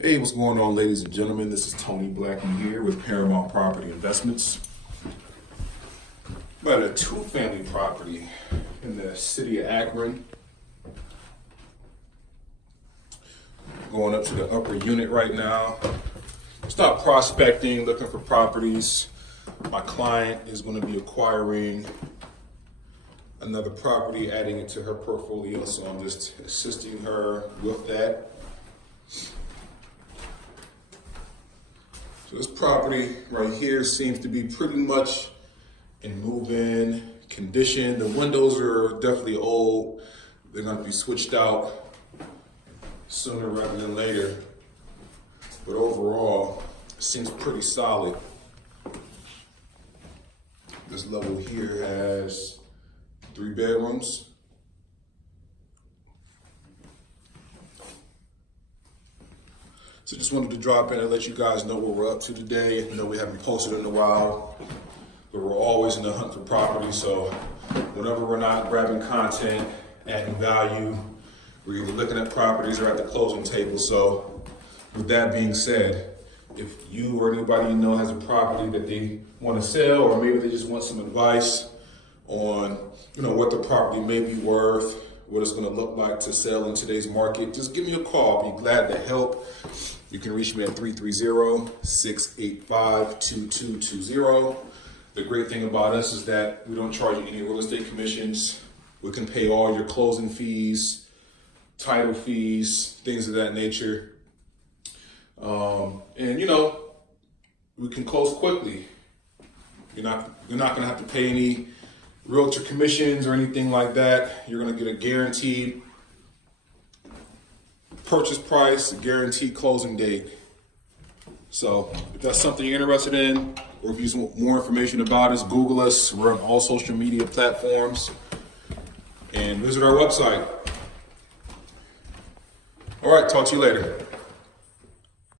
Hey, what's going on, ladies and gentlemen? This is Tony Blackmon here with Paramount Property Investments. We're at a two-family property in the city of Akron. Going up to the upper unit right now. Stop prospecting, looking for properties. My client is going to be acquiring another property, adding it to her portfolio, so I'm just assisting her with that. So this property right here seems to be pretty much in move-in condition. The windows are definitely old. They're going to be switched out sooner rather than later. But overall, it seems pretty solid. This level here has 3 bedrooms. So just wanted to drop in and let you guys know what we're up to today. I know we haven't posted in a while, but we're always in the hunt for property. So whenever we're not grabbing content, adding value, we're either looking at properties or at the closing table. So with that being said, if you or anybody you know has a property that they want to sell, or maybe they just want some advice on, what the property may be worth, what it's going to look like to sell in today's market, just give me a call. I'll be glad to help. You can reach me at 330-685-2220. The great thing about us is that we don't charge you any real estate commissions. We can pay all your closing fees, title fees, things of that nature. We can close quickly. You're not going to have to pay any realtor commissions or anything like that. You're going to get a guaranteed purchase price, a guaranteed closing date. So if that's something you're interested in, or if you just want more information about us, Google us. We're on all social media platforms, and visit our website. All right, talk to you later.